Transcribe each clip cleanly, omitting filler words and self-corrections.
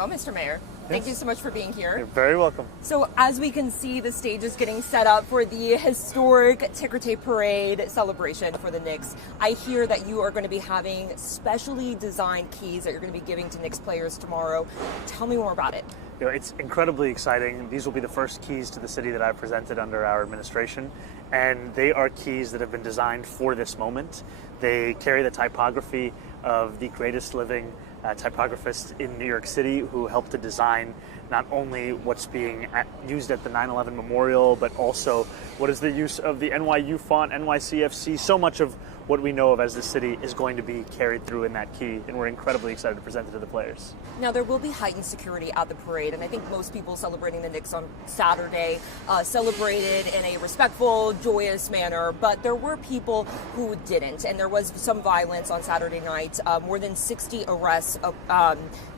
Well, Mr. Mayor, thank you so much for being here. You're very welcome. So as we can see, the stage is getting set up for the historic Ticker Tape Parade celebration for the Knicks. I hear that you are going to be having specially designed keys that you're going to be giving to Knicks players tomorrow. Tell me more about it. You know, it's incredibly exciting. These will be the first keys to the city that I've presented under our administration, and they are keys that have been designed for this moment. They carry the typography of the greatest living typographist in New York City, who helped to design not only what's being used at the 9/11 memorial, but also what is the use of the NYU font, NYCFC. So much of what we know of as the city is going to be carried through in that key, and we're incredibly excited to present it to the players. Now, there will be heightened security at the parade, and I think most people celebrating the Knicks on Saturday celebrated in a respectful, joyous manner, but there were people who didn't, and there was some violence on Saturday night, more than 60 arrests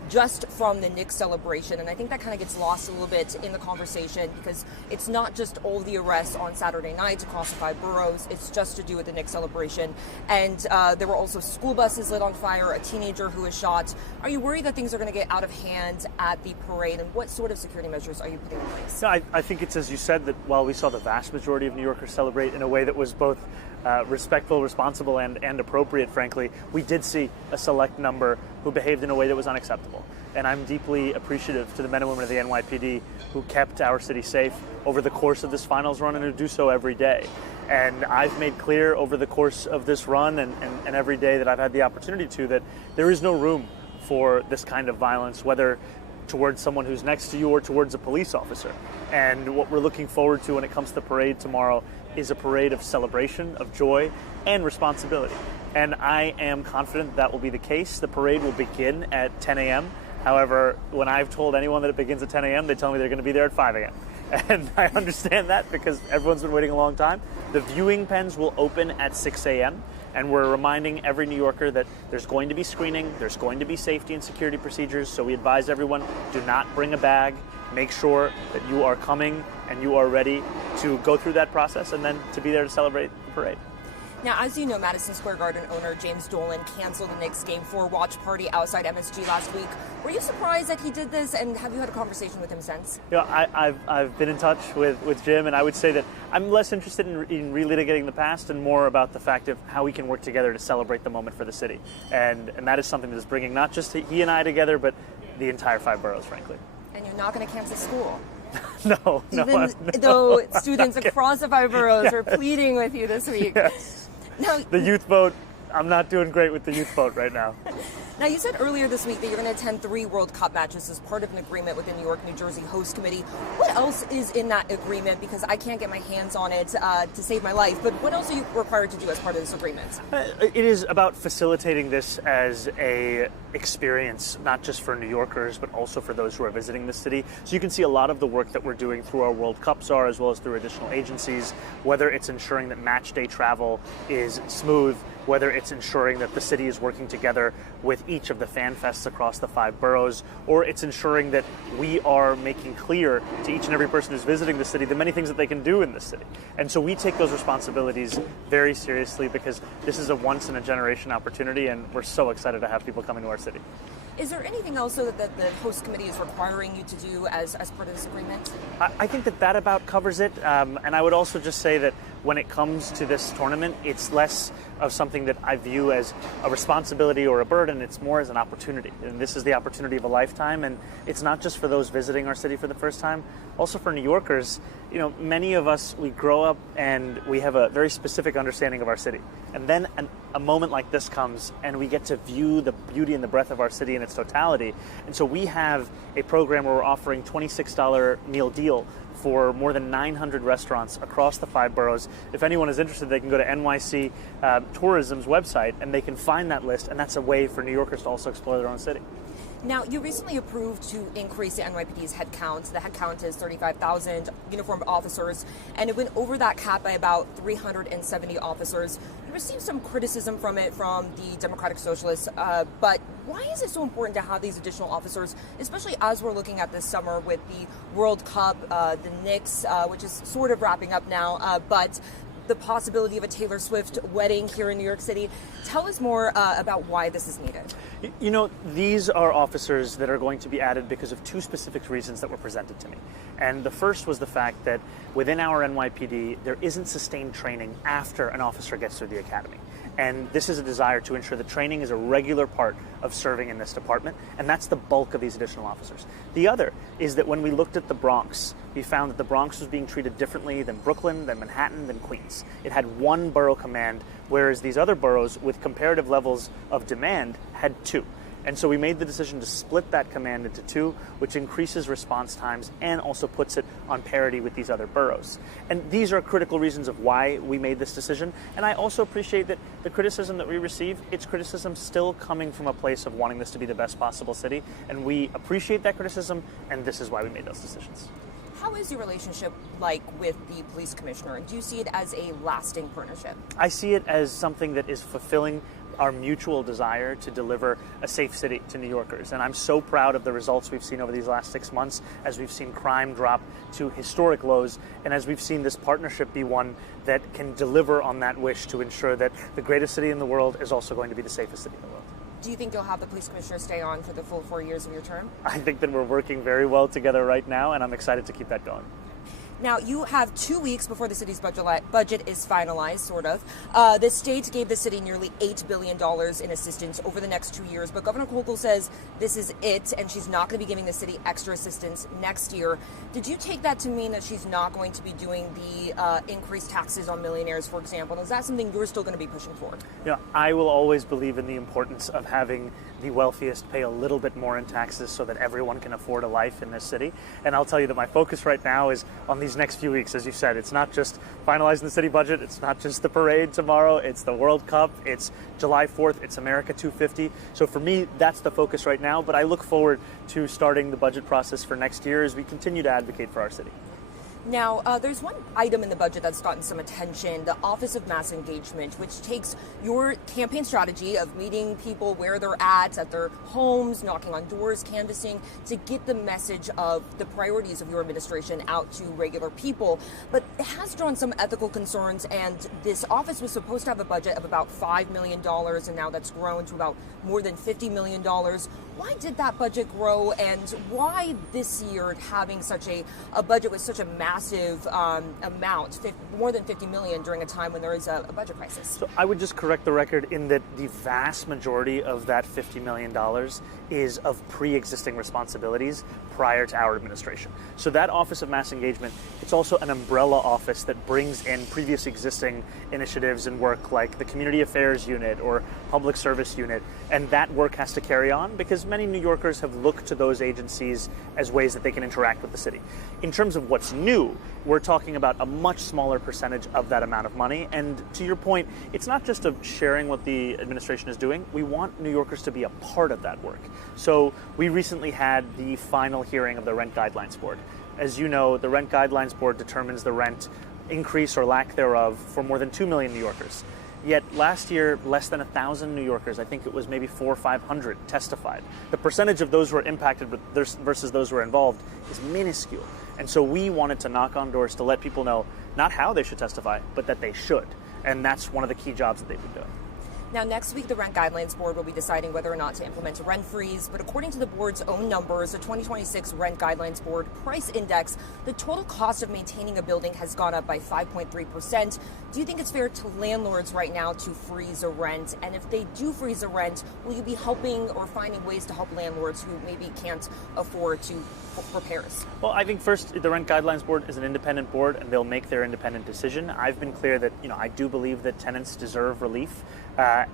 just from the Knicks celebration, and I think that kind of gets lost a little bit in the conversation because it's not just all the arrests on Saturday night across the 5 boroughs, it's just to do with the Knicks celebration. And there were also school buses lit on fire, a teenager who was shot. Are you worried that things are going to get out of hand at the parade, and what sort of security measures are you putting in place? No, I think it's as you said, that while we saw the vast majority of New Yorkers celebrate in a way that was both respectful, responsible, and appropriate, frankly, we did see a select number who behaved in a way that was unacceptable. And I'm deeply appreciative to the men and women of the NYPD who kept our city safe over the course of this finals run and who do so every day. And I've made clear over the course of this run and every day that I've had the opportunity to that there is no room for this kind of violence, whether towards someone who's next to you or towards a police officer. And what we're looking forward to when it comes to the parade tomorrow is a parade of celebration, of joy, and responsibility. And I am confident that will be the case. The parade will begin at 10 a.m. However, when I've told anyone that it begins at 10 a.m., they tell me they're going to be there at 5 a.m. And I understand that because everyone's been waiting a long time. The viewing pens will open at 6 a.m. And we're reminding every New Yorker that there's going to be screening, there's going to be safety and security procedures, so we advise everyone, do not bring a bag. Make sure that you are coming and you are ready to go through that process and then to be there to celebrate the parade. Now, as you know, Madison Square Garden owner James Dolan canceled the Knicks Game 4 watch party outside MSG last week. Were you surprised that he did this, and have you had a conversation with him since? You know, I've been in touch with Jim, and I would say that I'm less interested in relitigating the past and more about the fact of how we can work together to celebrate the moment for the city. And that is something that is bringing not just he and I together, but the entire 5 boroughs, frankly. And you're not going to cancel school? No. Even though students across the 5 boroughs are pleading with you this week. Yes. Now, the youth vote, I'm not doing great with the youth vote right now. Now, you said earlier this week that you're going to attend 3 World Cup matches as part of an agreement with the New York, New Jersey host committee. What else is in that agreement? Because I can't get my hands on it to save my life. But what else are you required to do as part of this agreement? It is about facilitating this as a experience, not just for New Yorkers, but also for those who are visiting the city. So you can see a lot of the work that we're doing through our World Cup czar, as well as through additional agencies, whether it's ensuring that match day travel is smooth, whether it's ensuring that the city is working together with each of the fan fests across the 5 boroughs, or it's ensuring that we are making clear to each and every person who's visiting the city the many things that they can do in the city. And so we take those responsibilities very seriously because this is a once-in-a-generation opportunity, and we're so excited to have people coming to our city. Is there anything else that the host committee is requiring you to do as part of this agreement? I think that about covers it. And I would also just say that when it comes to this tournament, it's less of something that I view as a responsibility or a burden. It's more as an opportunity. And this is the opportunity of a lifetime. And it's not just for those visiting our city for the first time, also for New Yorkers. You know, many of us, we grow up and we have a very specific understanding of our city. And then a moment like this comes and we get to view the beauty and the breadth of our city in its totality. And so we have a program where we're offering $26 meal deal for more than 900 restaurants across the 5 boroughs. If anyone is interested, they can go to NYC Tourism's website and they can find that list, and that's a way for New Yorkers to also explore their own city. Now, you recently approved to increase the NYPD's headcount. The headcount is 35,000 uniformed officers, and it went over that cap by about 370 officers. You received some criticism from it from the Democratic Socialists, but why is it so important to have these additional officers, especially as we're looking at this summer with the World Cup, the Knicks, which is sort of wrapping up now, but the possibility of a Taylor Swift wedding here in New York City. Tell us more about why this is needed. You know, these are officers that are going to be added because of two specific reasons that were presented to me. And the first was the fact that within our NYPD, there isn't sustained training after an officer gets through the academy. And this is a desire to ensure that training is a regular part of serving in this department, and that's the bulk of these additional officers. The other is that when we looked at the Bronx, we found that the Bronx was being treated differently than Brooklyn, than Manhattan, than Queens. It had one borough command, whereas these other boroughs with comparative levels of demand had two. And so we made the decision to split that command into two, which increases response times and also puts it on parity with these other boroughs. And these are critical reasons of why we made this decision. And I also appreciate that the criticism that we receive, it's criticism still coming from a place of wanting this to be the best possible city. And we appreciate that criticism, and this is why we made those decisions. How is your relationship like with the police commissioner? And do you see it as a lasting partnership? I see it as something that is fulfilling our mutual desire to deliver a safe city to New Yorkers. And I'm so proud of the results we've seen over these last 6 months, as we've seen crime drop to historic lows, and as we've seen this partnership be one that can deliver on that wish to ensure that the greatest city in the world is also going to be the safest city in the world. Do you think you'll have the police commissioner stay on for the full 4 years of your term? I think that we're working very well together right now, and I'm excited to keep that going. Now, you have 2 weeks before the city's budget is finalized, sort of. The state gave the city nearly $8 billion in assistance over the next 2 years, but Governor Hochul says this is it, and she's not going to be giving the city extra assistance next year. Did you take that to mean that she's not going to be doing the increased taxes on millionaires, for example? Is that something you're still going to be pushing for? You know, I will always believe in the importance of having the wealthiest pay a little bit more in taxes so that everyone can afford a life in this city. And I'll tell you that my focus right now is on these next few weeks. As you said, it's not just finalizing the city budget, it's not just the parade tomorrow, it's the World Cup, it's July 4th, it's America 250. So for me, that's the focus right now, but I look forward to starting the budget process for next year as we continue to advocate for our city. Now, there's one item in the budget that's gotten some attention, the Office of Mass Engagement, which takes your campaign strategy of meeting people where they're at their homes, knocking on doors, canvassing, to get the message of the priorities of your administration out to regular people. But it has drawn some ethical concerns, and this office was supposed to have a budget of about $5 million, and now that's grown to about more than $50 million. Why did that budget grow, and why this year having such a budget with such a massive amount, more than $50 million, during a time when there is a budget crisis? So I would just correct the record in that the vast majority of that $50 million is of pre-existing responsibilities prior to our administration. So that Office of Mass Engagement, it's also an umbrella office that brings in previous existing initiatives and work like the Community Affairs Unit or Public Service Unit, and that work has to carry on because many New Yorkers have looked to those agencies as ways that they can interact with the city. In terms of what's new, we're talking about a much smaller percentage of that amount of money, and to your point, it's not just of sharing what the administration is doing, we want New Yorkers to be a part of that work. So we recently had the final hearing of the Rent Guidelines Board. As you know, the Rent Guidelines Board determines the rent increase or lack thereof for more than 2 million New Yorkers. Yet last year, less than 1,000 New Yorkers, I think it was maybe 400 or 500, testified. The percentage of those who are impacted versus those who are involved is minuscule. And so we wanted to knock on doors to let people know not how they should testify, but that they should. And that's one of the key jobs that they've been doing. Now, next week, the Rent Guidelines Board will be deciding whether or not to implement a rent freeze. But according to the board's own numbers, the 2026 Rent Guidelines Board price index, the total cost of maintaining a building has gone up by 5.3%. Do you think it's fair to landlords right now to freeze a rent? And if they do freeze a rent, will you be helping or finding ways to help landlords who maybe can't afford to repairs? Well, I think first, the Rent Guidelines Board is an independent board, and they'll make their independent decision. I've been clear that, I do believe that tenants deserve relief.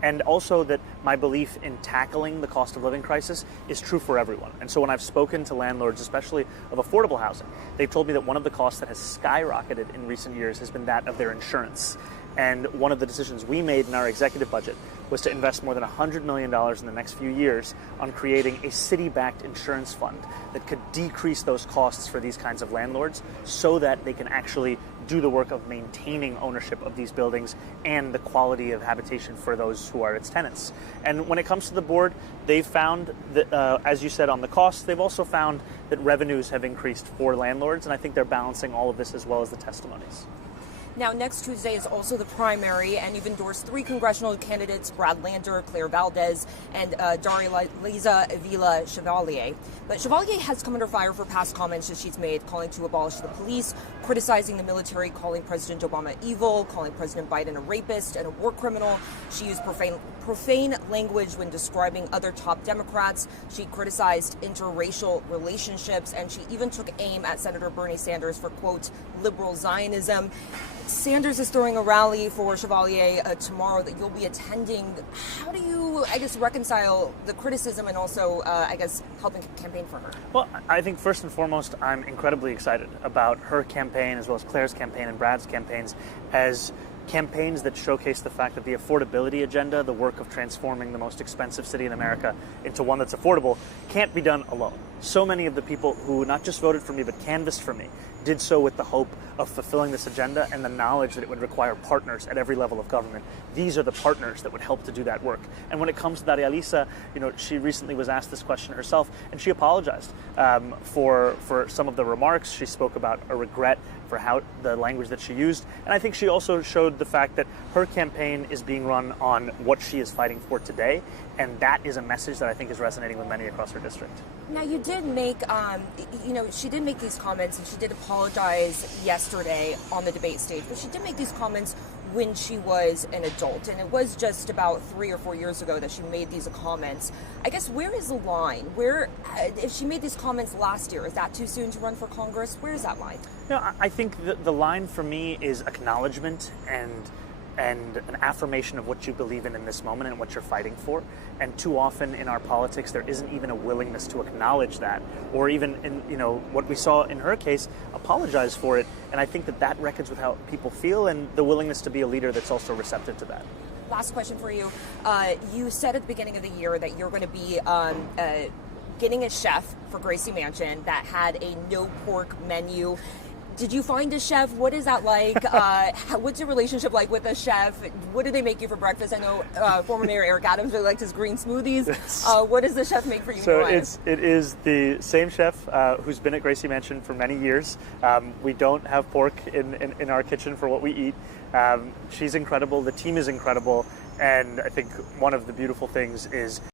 And also that my belief in tackling the cost of living crisis is true for everyone. And so when I've spoken to landlords, especially of affordable housing, they've told me that one of the costs that has skyrocketed in recent years has been that of their insurance. And one of the decisions we made in our executive budget was to invest more than $100 million in the next few years on creating a city-backed insurance fund that could decrease those costs for these kinds of landlords so that they can actually do the work of maintaining ownership of these buildings and the quality of habitation for those who are its tenants. And when it comes to the board, they've found that, as you said, on the costs, they've also found that revenues have increased for landlords, and I think they're balancing all of this as well as the testimonies. Now, next Tuesday is also the primary, and you've endorsed 3 congressional candidates, Brad Lander, Claire Valdez, and Liza Villa Chevalier. But Chevalier has come under fire for past comments that she's made, calling to abolish the police, criticizing the military, calling President Obama evil, calling President Biden a rapist and a war criminal. She used profane language when describing other top Democrats. She criticized interracial relationships, and she even took aim at Senator Bernie Sanders for, quote, liberal Zionism. Sanders is throwing a rally for Chevalier tomorrow that you'll be attending. How do you, reconcile the criticism and also, helping campaign for her? Well, I think first and foremost, I'm incredibly excited about her campaign as well as Claire's campaign and Brad's campaigns as campaigns that showcase the fact that the affordability agenda, the work of transforming the most expensive city in America into one that's affordable, can't be done alone. So many of the people who not just voted for me but canvassed for me did so with the hope of fulfilling this agenda and the knowledge that it would require partners at every level of government. These are the partners that would help to do that work. And when it comes to Daria Lisa, she recently was asked this question herself, and she apologized for some of the remarks. She spoke about a regret for how the language that she used. And I think she also showed the fact that her campaign is being run on what she is fighting for today. And that is a message that I think is resonating with many across her district. Now, you did make, she did make these comments, and she did apologize yesterday on the debate stage, but she did make these comments when she was an adult, and it was just about 3 or 4 years ago that she made these comments. I guess, where is the line? Where, if she made these comments last year, is that too soon to run for Congress? Where is that line? I think the line for me is acknowledgement and an affirmation of what you believe in this moment and what you're fighting for. And too often in our politics, there isn't even a willingness to acknowledge that, or even in what we saw in her case, apologize for it. And I think that reckons with how people feel and the willingness to be a leader that's also receptive to that. Last question for you. You said at the beginning of the year that you're going to be getting a chef for Gracie Mansion that had a no pork menu. Did you find a chef? What is that like? What's your relationship like with a chef? What do they make you for breakfast? I know former Mayor Eric Adams really liked his green smoothies. What does the chef make for you? So it is the same chef who's been at Gracie Mansion for many years. We don't have pork in our kitchen for what we eat. She's incredible. The team is incredible. And I think one of the beautiful things is